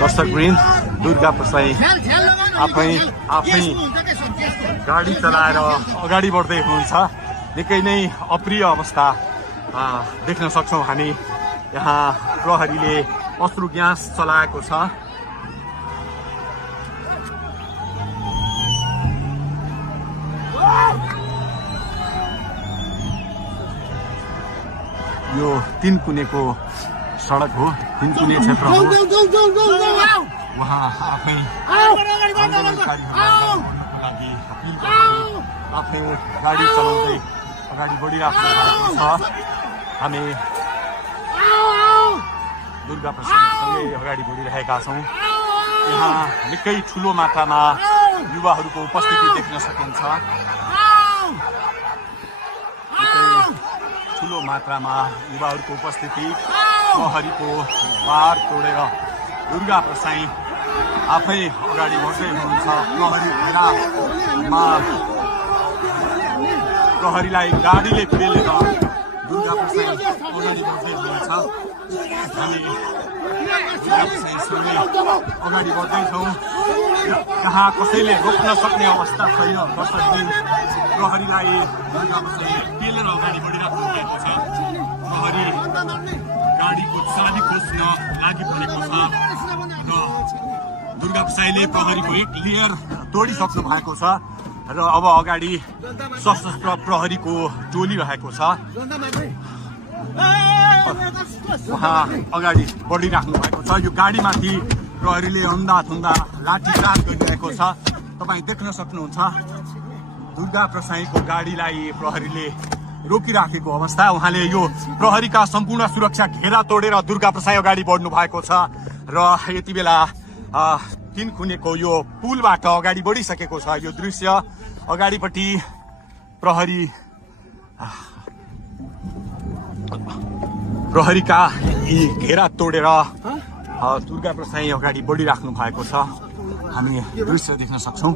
दर्शकवृन्द दुर्गा प्रसाई आफै गाडी चलाएर अगाडि बढ्दै हुनुहुन्छ। निकै नै अप्रिय अवस्था देख्न सक्छौँ हामी। यहाँ प्रहरीले अश्रु ग्यास चलाएको छ। यो तीनकुनेको सडक हो, तीनकुने क्षेत्र हो। उहाँ आफै आफै गाडी चलाउँदै अगाडि बढिराख्नु भएको छ। हामी दुर्गा प्रसादसँगै अगाडि बढिरहेका छौँ। यहाँ निकै ठुलो मात्रामा युवाहरूको उपस्थिति देख्न सकिन्छ। ठुलो मात्रामा युवाहरूको उपस्थिति, प्रहरीको बार तोडेर दुर्गा प्रसाई आफै अगाडि बढ्दै हुनुहुन्छ। प्रहरीलाई गाडीले पेलेर दुर्गा प्रसाई अगाडि बढ्दै हुनुहुन्छ। हामी दुर्गा प्रसाईसँगै अगाडि बढ्दैछौँ। यहाँ कसैले रोक्न सक्ने अवस्था छैन। दर्शकवृन्द प्रहरीलाई दुर्गा प्रसाई पेलेर अगाडि बढिराख्नु भएको छ। प्रहरी गाडीको चाबी खोज्न लागि परेको छ र दुर्गा प्रसाईले प्रहरीको एक लेयर तोडिसक्नु भएको छ र अब अगाडि सशस्त्र प्रहरीको टोली रहेको छ। उहाँ अगाडि बढिराख्नु भएको छ। यो गाडीमाथि प्रहरीले अन्धाधुन्दा लाठीचार्ज गरिरहेको छ। तपाईँ देख्न सक्नुहुन्छ दुर्गा प्रसाईको गाडीलाई प्रहरीले रोकिराखेको अवस्था। उहाँले यो प्रहरीका सम्पूर्ण सुरक्षा घेरा तोडेर दुर्गा प्रसाई अगाडि बढ्नु भएको छ र यति बेला तीनकुनेको यो पुलबाट अगाडि बढिसकेको छ। यो दृश्य अगाडिपट्टि प्रहरीका यी घेरा तोडेर दुर्गा प्रसाई अगाडि बढिराख्नु भएको छ। हामी दृश्य देख्न सक्छौँ।